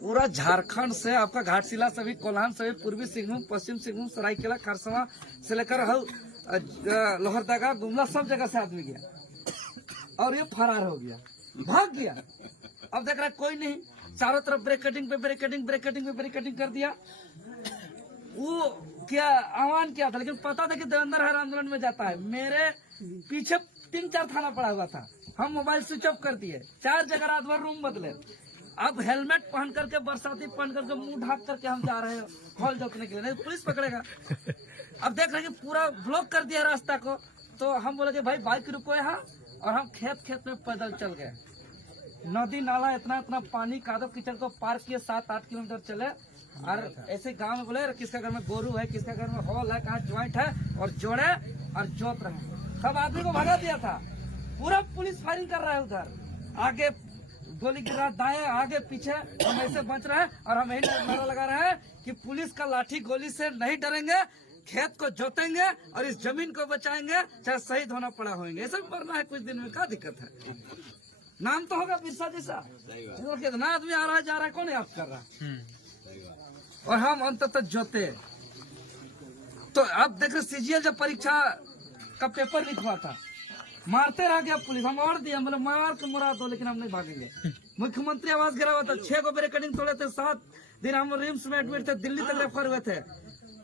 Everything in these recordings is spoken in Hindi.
पूरा झारखंड से आपका घाटशिला सभी कोल्हान सभी पूर्वी सिंहभूम पश्चिम सिंहभूम सरायकेला खरसवा से लेकर लोहरदगा गुमला सब जगह से आदमी गया और ये फरार हो गया, भाग गया। अब देख रहा है कोई नहीं, चारों तरफ ब्रेकेटिंग पे ब्रेकेटिंग ब्रेकेटिंग पे ब्रेकेटिंग कर दिया। वो क्या आह्वान किया था, लेकिन पता था कि देवेंद्र हर आंदोलन में जाता है। मेरे पीछे 3-4 थाना पड़ा हुआ था, हम मोबाइल स्विच ऑफ कर दिए, 4 जगह रात भर रूम बदले। अब हेलमेट पहन करके बरसाती पहन करके मुंह ढाक करके हम जा रहे हैं हॉल जोतने के लिए, नहीं पुलिस पकड़ेगा। अब देख रहे हैं कि पूरा ब्लॉक कर दिया रास्ता को, तो हम बोले कि भाई बाइक रुको यहाँ, और हम खेत में पैदल चल गए। नदी नाला इतना पानी कादव कीचड़ को पार किए, 7-8 किलोमीटर चले। और ऐसे गांव में बोले किसका घर में गोरू है, किसका घर में हॉल है, कहाँ ज्वाइंट है, और जोड़े और जोत रहे। सब आदमी को भगा दिया था। पूरा पुलिस फायरिंग कर रहा है, उधर आगे गोली गिर रहा, दाएं आगे पीछे, हम ऐसे बच रहे हैं। और हम यही नारा लगा रहे हैं कि पुलिस का लाठी गोली से नहीं डरेंगे, खेत को जोतेंगे और इस जमीन को बचाएंगे, चाहे शहीद होना पड़ा होंगे। ऐसा मरना है कुछ दिन में, क्या दिक्कत है। नाम तो होगा बिरसा जैसा, कितना आदमी आ रहा है जा रहा है, कौन याद कर रहा है। और हम अंततः जोते। तो अब देख रहे सीजीएल जब परीक्षा का पेपर लीक हुआ था, मारते रह गया पुलिस, हम और दिया, मतलब मार के मुरा दो, लेकिन हम नहीं भागेंगे। मुख्यमंत्री आवास गिरा हुआ था, 6 को बैरिकेडिंग तोड़े थे, 7 दिन हम रिम्स में एडमिट थे, दिल्ली तक रेफर हुए थे।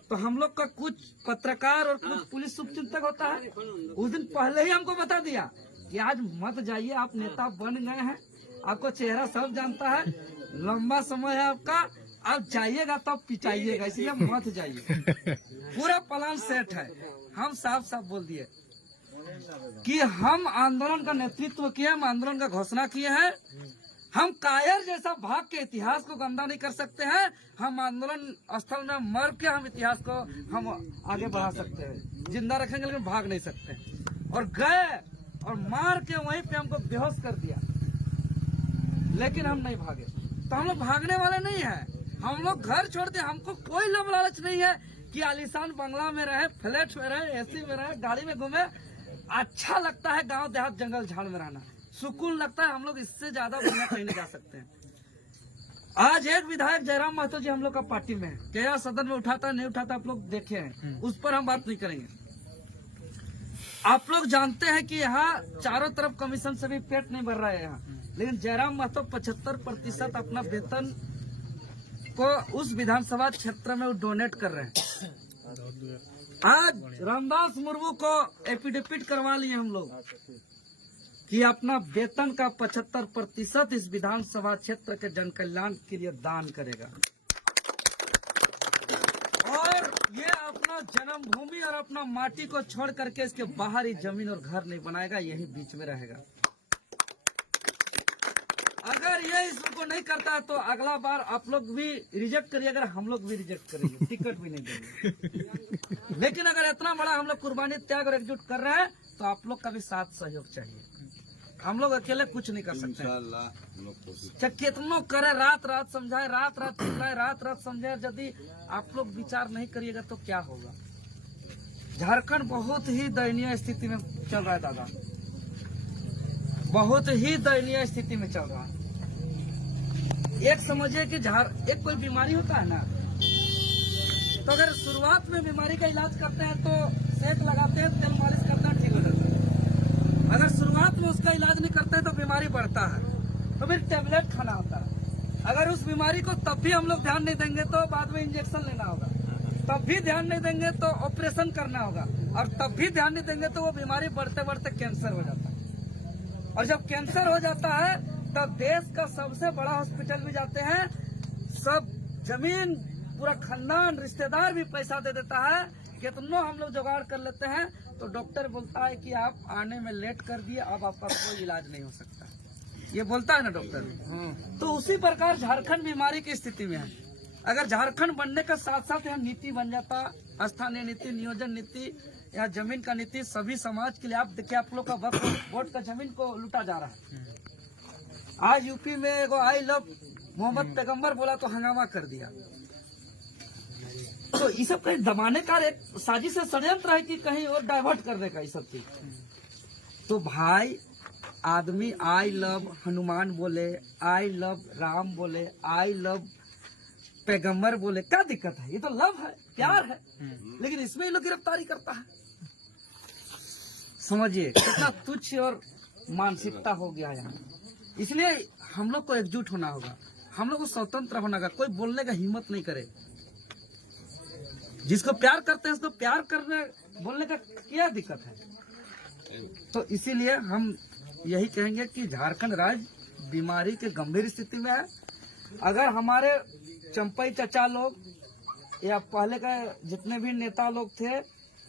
तो हम लोग का कुछ पत्रकार और कुछ पुलिस शुभचिंतक होता है, उस दिन पहले ही हमको बता दिया कि आज मत जाइए, आप नेता बन गए हैं, आपको चेहरा सब जानता है, लंबा समय है आपका, आप जाइएगा तब पिटाइएगा, इसलिए मत जाइए। पूरा प्लान सेट है। हम साफ साफ बोल दिए कि हम आंदोलन का नेतृत्व किए, हम आंदोलन का घोषणा किए हैं। हम कायर जैसा भाग के इतिहास को गंदा नहीं कर सकते हैं। हम आंदोलन स्थल में मर के हम इतिहास को हम आगे बढ़ा सकते हैं, जिंदा रखेंगे, लेकिन भाग नहीं सकते। और गए और मार के वहीं पे हमको बेहोश कर दिया, लेकिन हम नहीं भागे। तो हम लोग भागने वाले नहीं है, हम लोग घर छोड़ दे। हमको कोई लोभ लालच नहीं है कि आलीशान बंगला में रहे, फ्लैट में रहे, एसी में रहे, गाड़ी में घूमे। अच्छा लगता है गांव देहात जंगल झाड़ में रहना, सुकून लगता है। हम लोग इससे ज्यादा बढ़िया कहीं नहीं जा सकते हैं। आज एक विधायक जयराम महतो जी हम लोग का पार्टी में है, क्या सदन में उठाता नहीं उठाता आप लोग देखे हैं, उस पर हम बात नहीं करेंगे। आप लोग जानते हैं कि यहाँ चारों तरफ कमीशन से भी पेट नहीं भर रहा है यहाँ, लेकिन जयराम महतो 75% अपना वेतन को उस विधानसभा क्षेत्र में वो डोनेट कर रहे हैं। आज रामदास मुर्मू को एफिडेविट करवा लिए हम लोग कि अपना वेतन का 75% इस विधानसभा क्षेत्र के जन कल्याण के लिए दान करेगा। और ये अपना जन्मभूमि और अपना माटी को छोड़ करके इसके बाहर ही जमीन और घर नहीं बनाएगा, यही बीच में रहेगा। अगर ये इसको नहीं करता है तो अगला बार आप लोग भी रिजेक्ट करिए, अगर हम लोग भी रिजेक्ट करेंगे, टिकट भी नहीं देंगे। लेकिन अगर इतना बड़ा हम लोग कुर्बानी त्याग और एकजुट कर रहे हैं तो आप लोग का भी साथ सहयोग चाहिए। हम लोग अकेले कुछ नहीं कर सकते। चाहे कितनों करे, रात रात समझाए, रात रात चिल्लाए, रात रात समझाए, यदि आप लोग विचार नहीं करिएगा तो क्या होगा। झारखंड बहुत ही दयनीय स्थिति में चल रहा है दादा, बहुत ही दयनीय स्थिति में चल रहा है। एक समझिए कि एक कोई बीमारी होता है ना, तो अगर शुरुआत में बीमारी का इलाज करते हैं तो सेक लगाते हैं, तेल मालिश करते हैं, ठीक हो जाता है। अगर शुरुआत में उसका इलाज नहीं करते हैं तो बीमारी बढ़ता है, तो फिर टेबलेट खाना होता है। अगर उस बीमारी को तब भी हम लोग ध्यान नहीं देंगे तो बाद में इंजेक्शन लेना होगा, तब भी ध्यान नहीं देंगे तो ऑपरेशन करना होगा, और तब भी ध्यान नहीं देंगे तो वो बीमारी बढ़ते बढ़ते कैंसर हो जाता है। और जब कैंसर हो जाता है तब देश का सबसे बड़ा हॉस्पिटल भी जाते हैं, सब जमीन पूरा खानदान रिश्तेदार भी पैसा दे देता है, कितनों हम लोग जुगाड़ कर लेते हैं, तो डॉक्टर बोलता है कि आप आने में लेट कर दिए, अब आपका कोई इलाज नहीं हो सकता। ये बोलता है ना डॉक्टर। तो उसी प्रकार झारखंड बीमारी की स्थिति में है। अगर झारखंड बनने के साथ साथ यहाँ नीति बन जाता, स्थानीय नीति, नियोजन नीति, या जमीन का नीति सभी समाज के लिए। आप देखिए आप लोग का वोट का जमीन को लूटा जा रहा है। आज यूपी में एगो आई लव मोहम्मद पैगंबर बोला तो हंगामा कर दिया। तो ये सब कहीं दबाने का एक साजिश है, षड्यंत्र है कि कहीं और डाइवर्ट करने का ये सब चीज। तो भाई आदमी आई लव हनुमान बोले, आई लव राम बोले, आई लव पैगंबर बोले, क्या दिक्कत है? ये तो लव है, प्यार है। लेकिन इसमें ये लोग गिरफ्तारी करता है। समझिए कितना तुच्छ और मानसिकता हो गया यहाँ। इसलिए हम लोग को एकजुट होना होगा, हम लोग को स्वतंत्र होना होगा। कोई बोलने का हिम्मत नहीं करे। जिसको प्यार करते हैं उसको प्यार करने बोलने का क्या दिक्कत है? तो इसीलिए हम यही कहेंगे कि झारखंड राज्य बीमारी के गंभीर स्थिति में है। अगर हमारे चंपई चचा लोग या पहले का जितने भी नेता लोग थे,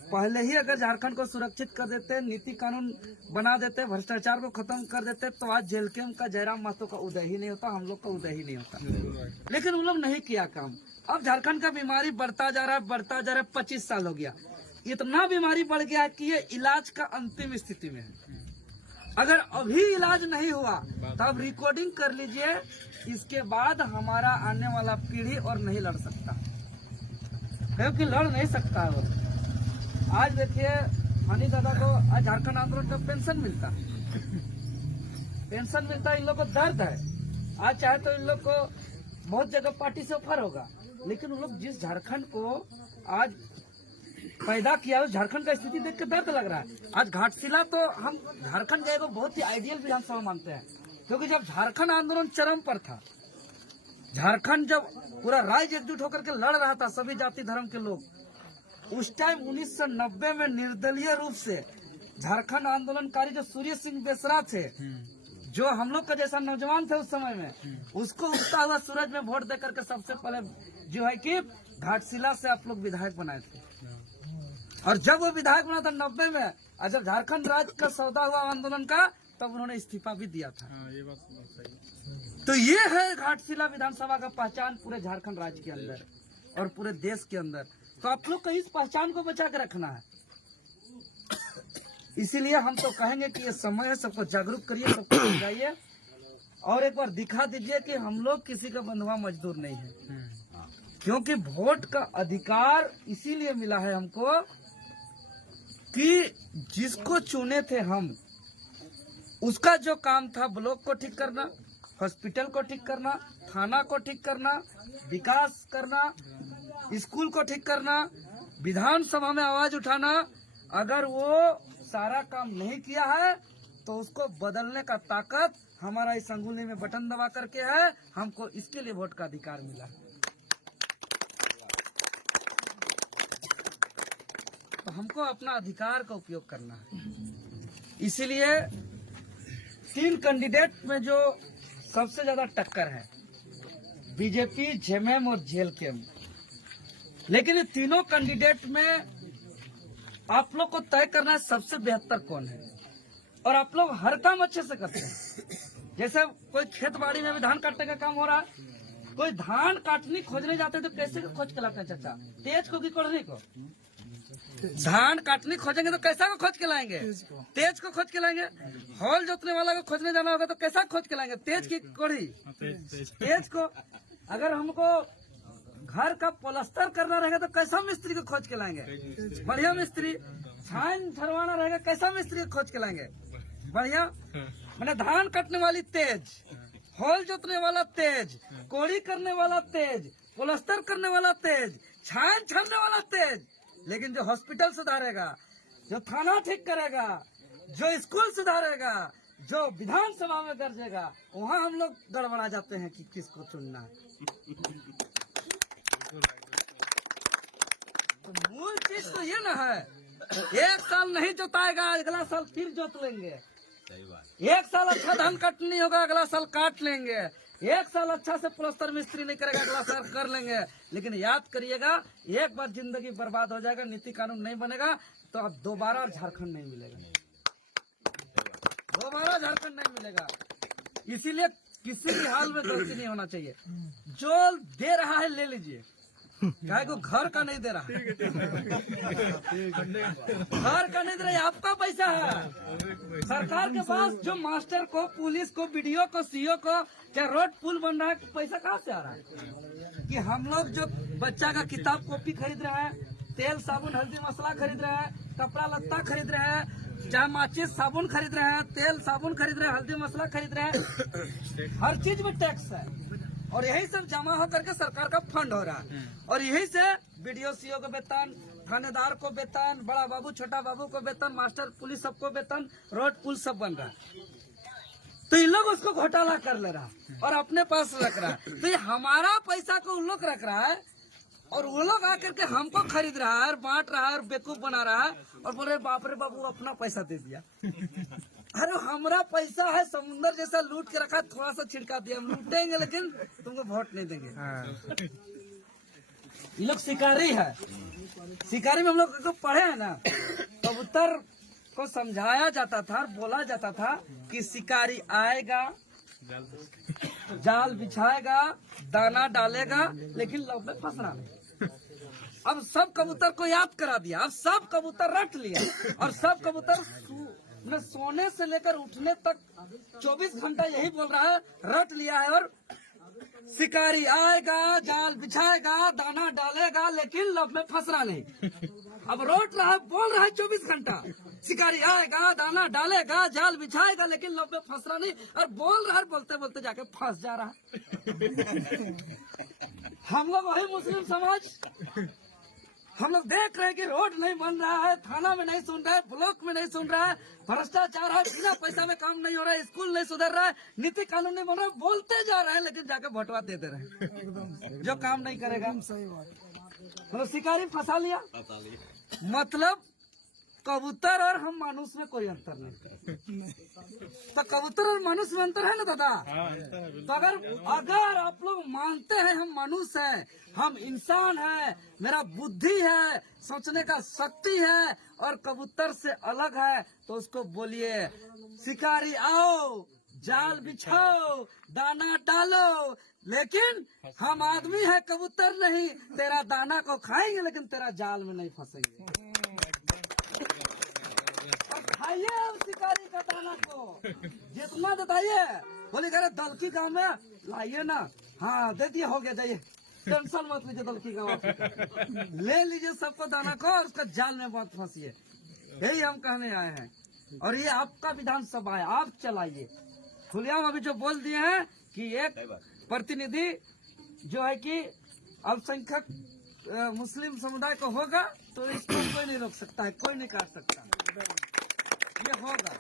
पहले ही अगर झारखंड को सुरक्षित कर देते, नीति कानून बना देते, भ्रष्टाचार को खत्म कर देते, तो आज जेल के उनका जयराम महतो का उदय ही नहीं होता, हम लोग का उदय ही नहीं होता। लेकिन उन लोग नहीं किया काम। अब झारखंड का बीमारी बढ़ता जा रहा है, बढ़ता जा रहा है। 25 साल हो गया, इतना बीमारी बढ़ गया है कि ये इलाज का अंतिम स्थिति में है। अगर अभी इलाज नहीं हुआ तो अब रिकॉर्डिंग कर लीजिए, इसके बाद हमारा आने वाला पीढ़ी और नहीं लड़ सकता, क्योंकि लड़ नहीं सकता है वो। आज देखिए हनी दादा को आज झारखंड आंदोलन का पेंशन मिलता है, पेंशन मिलता है। इन लोग को दर्द है। आज चाहे तो इन लोग को बहुत जगह पार्टी से ऑफर होगा, लेकिन उन लोग जिस झारखंड को आज पैदा किया, उस झारखंड का स्थिति देख के दर्द लग रहा है। आज घाटशिला तो हम झारखंड के बहुत ही आइडियल विधानसभा मानते हैं, क्योंकि जब झारखंड आंदोलन चरम पर था, झारखंड जब पूरा राज्य एकजुट होकर के लड़ रहा था, सभी जाति धर्म के लोग, उस टाइम 1990 में निर्दलीय रूप से झारखंड आंदोलनकारी जो सूर्य सिंह बेसरा थे, जो हम लोग का जैसा नौजवान थे उस समय में, उसको उगता हुआ सूरज में वोट देकर के सबसे पहले जो है कि घाटशिला से आप लोग विधायक बनाए थे। और जब वो विधायक बना था 90 में, और जब झारखंड राज्य का सौदा हुआ आंदोलन का, तब उन्होंने इस्तीफा भी दिया था। ये बात सही। तो ये है घाटशिला विधानसभा का पहचान पूरे झारखंड राज्य के अंदर और पूरे देश के अंदर। तो आप लोग को इस पहचान को बचा के रखना है। इसीलिए हम तो कहेंगे कि ये समय है, सबको जागरूक करिए, सबको समझाइए और एक बार दिखा दीजिए कि हम लोग किसी का बंधुआ मजदूर नहीं है। क्योंकि वोट का अधिकार इसीलिए मिला है हमको कि जिसको चुने थे हम, उसका जो काम था ब्लॉक को ठीक करना, हॉस्पिटल को ठीक करना, थाना को ठीक करना, विकास करना, स्कूल को ठीक करना, विधानसभा में आवाज उठाना, अगर वो सारा काम नहीं किया है तो उसको बदलने का ताकत हमारा इस अंगुली में बटन दबा करके है। हमको इसके लिए वोट का अधिकार मिला है। तो हमको अपना अधिकार का उपयोग करना है। इसीलिए 3 कैंडिडेट में जो सबसे ज्यादा टक्कर है, बीजेपी, जेएमएम और जेएलके। लेकिन ये तीनों कैंडिडेट में आप लोग को तय करना है सबसे बेहतर कौन है। और आप लोग हर काम अच्छे से करते हैं। जैसे कोई खेत बाड़ी में भी धान काटने का काम हो रहा है, कोई धान काटनी खोजने जाते हैं तो कैसे खोज के लाते हैं चाचा? तेज को कि कोढ़नी को? धान काटनी खोजेंगे तो कैसा को खोज के लाएंगे? तेज को खोज के लाएंगे। हॉल जोतने वाला को खोजने जाना होगा तो कैसा खोज के लाएंगे? तेज की कोढ़ी? तेज को। अगर हमको घर का प्लास्टर करना रहेगा तो कैसा मिस्त्री को खोज के लाएंगे? बढ़िया मिस्त्री। छान फरवाना रहेगा, कैसा मिस्त्री को खोज के लाएंगे? बढ़िया। मैंने धान काटने वाली तेज, हॉल जोतने वाला तेज, कोड़ी करने वाला तेज, प्लास्टर करने वाला तेज, छान छानने वाला तेज। लेकिन जो हॉस्पिटल सुधारेगा, जो थाना ठीक करेगा, जो स्कूल सुधारेगा, जो विधानसभा में गरजेगा, वहाँ हम लोग गड़बड़ा जाते हैं कि किसको चुनना है। तो मूल चीज तो ये न है, 1 साल नहीं जोताएगा, अगला साल फिर जोत लेंगे। 1 साल अच्छा धान काटनी होगा, अगला साल काट लेंगे। 1 साल अच्छा से प्लास्टर मिस्त्री नहीं करेगा, अगला साल कर लेंगे। लेकिन याद करिएगा, एक बार जिंदगी बर्बाद हो जाएगा, नीति कानून नहीं बनेगा तो अब दोबारा झारखंड नहीं मिलेगा, दोबारा झारखंड नहीं मिलेगा। इसीलिए किसी भी हाल में गलती नहीं होना चाहिए। जो दे रहा है ले लीजिए, गाय को घर का नहीं दे रहा, घर का नहीं दे रहा, आपका पैसा है। सरकार के पास जो मास्टर को, पुलिस को, बीडीओ को, सीओ को, क्या रोड पुल बन रहा है, पैसा कहाँ से आ रहा है? कि हम लोग जो बच्चा का किताब कॉपी खरीद रहे हैं, तेल साबुन हल्दी मसाला खरीद रहे हैं, कपड़ा लत्ता खरीद रहे हैं, चाहे माचिस साबुन खरीद रहे हैं, तेल साबुन खरीद रहे हैं, हल्दी मसाला खरीद रहे हैं, हर चीज में टैक्स है। और यही सब जमा होकर के सरकार का फंड हो रहा है। और यही से बीडीओ सीओ को वेतन, थानेदार को वेतन, बड़ा बाबू छोटा बाबू को वेतन, मास्टर पुलिस सबको वेतन, रोड पुल सब बन रहा है। तो इन लोग उसको घोटाला कर ले रहा है और अपने पास रख रहा है। तो ये हमारा पैसा को उन लोग रख रहा है और वो लोग आकर के हमको खरीद रहा है और बांट रहा है और बेवकूफ बना रहा है और बोल रहे बाप रे बाबू अपना पैसा दे दिया। अरे हमारा पैसा है, समुंदर जैसा लूट के रखा, थोड़ा सा छिड़का दिया, हम लूटेंगे लेकिन तुमको वोट नहीं देंगे। ये लोग शिकारी है। शिकारी में हम लोग को पढ़े हैं ना, कबूतर को समझाया जाता था और बोला जाता था कि शिकारी आएगा, जाल बिछाएगा, दाना डालेगा, लेकिन लव में फंसना नहीं। अब सब कबूतर को याद करा दिया, अब सब कबूतर रट लिया और सब कबूतर सोने से लेकर उठने तक 24 घंटा यही बोल रहा है, रट लिया है। और शिकारी आएगा, जाल बिछाएगा, दाना डालेगा, लेकिन लब में फंसना नहीं। अब रोट रहा है, बोल रहा है 24 घंटा, शिकारी आएगा, दाना डालेगा, जाल बिछाएगा, लेकिन लब में फंसना नहीं। और बोल रहा है, बोलते बोलते जाके फंस जा रहा है। हम लोग वही मुस्लिम समाज, हम लोग देख रहे हैं कि रोड नहीं बन रहा है, थाना में नहीं सुन रहा है, ब्लॉक में नहीं सुन रहा है, भ्रष्टाचार है, बिना पैसा में काम नहीं हो रहा है, स्कूल नहीं सुधर रहा है, नीति कानून नहीं बन रहा है, बोलते जा रहे हैं लेकिन जाके भटवा देते रहे, जो काम नहीं करेगा। मतलब शिकारी फंसा लिया। मतलब कबूतर और हम मानुष में कोई अंतर नहीं। तो कबूतर और मनुष्य में अंतर है ना दादा? तो अगर आप लोग मानते हैं हम मनुष्य हैं, हम इंसान हैं, मेरा बुद्धि है, सोचने का शक्ति है और कबूतर से अलग है, तो उसको बोलिए शिकारी आओ, जाल बिछाओ, दाना डालो, लेकिन हम आदमी है, कबूतर नहीं। तेरा दाना को खाएंगे लेकिन तेरा जाल में नहीं फंसेंगे। खाइए शिकारी का दाना को, जितना बताइए। बोले कह रहे दलकी गाँव में लाइए ना, हाँ दे दिया, हो गया, जाइए, टेंशन मत लीजिए, दलकी गाँव ले लीजिए सबको दाना को और उसका जाल में मत फंसिए। यही हम कहने आए हैं। और ये आपका विधानसभा है, आप चलाइए। खुलेआम अभी जो बोल दिए हैं कि एक प्रतिनिधि जो है कि अल्पसंख्यक मुस्लिम समुदाय को होगा, तो इसको कोई नहीं रोक सकता है, कोई नहीं काट सकता, ये होगा।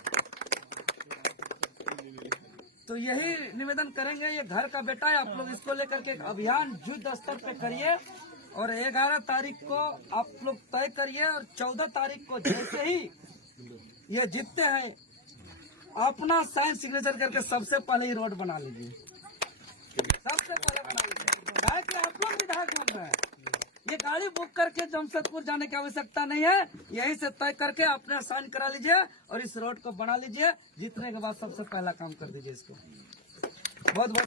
तो यही निवेदन करेंगे, ये घर का बेटा है, आप लोग इसको लेकर के एक अभियान युद्ध स्तर पे करिए और 11 तारीख को आप लोग तय करिए और 14 तारीख को जैसे ही ये जीतते हैं अपना साइन सिग्नेचर करके सबसे पहले ही रोड बना लीजिए, सबसे पहले बना लीजिए। कि आप लोग विधायक बन रहे हैं, ये गाड़ी बुक करके जमशेदपुर जाने की आवश्यकता नहीं है, यहीं से तय करके अपने साइन करा लीजिए और इस रोड को बना लीजिए। जीतने के बाद सबसे पहला काम कर दीजिए इसको। बहुत बहुत